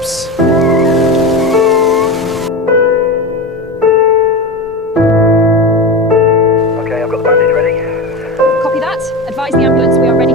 Oops. Okay, I've got the bandage ready. Copy that. Advise the ambulance we are ready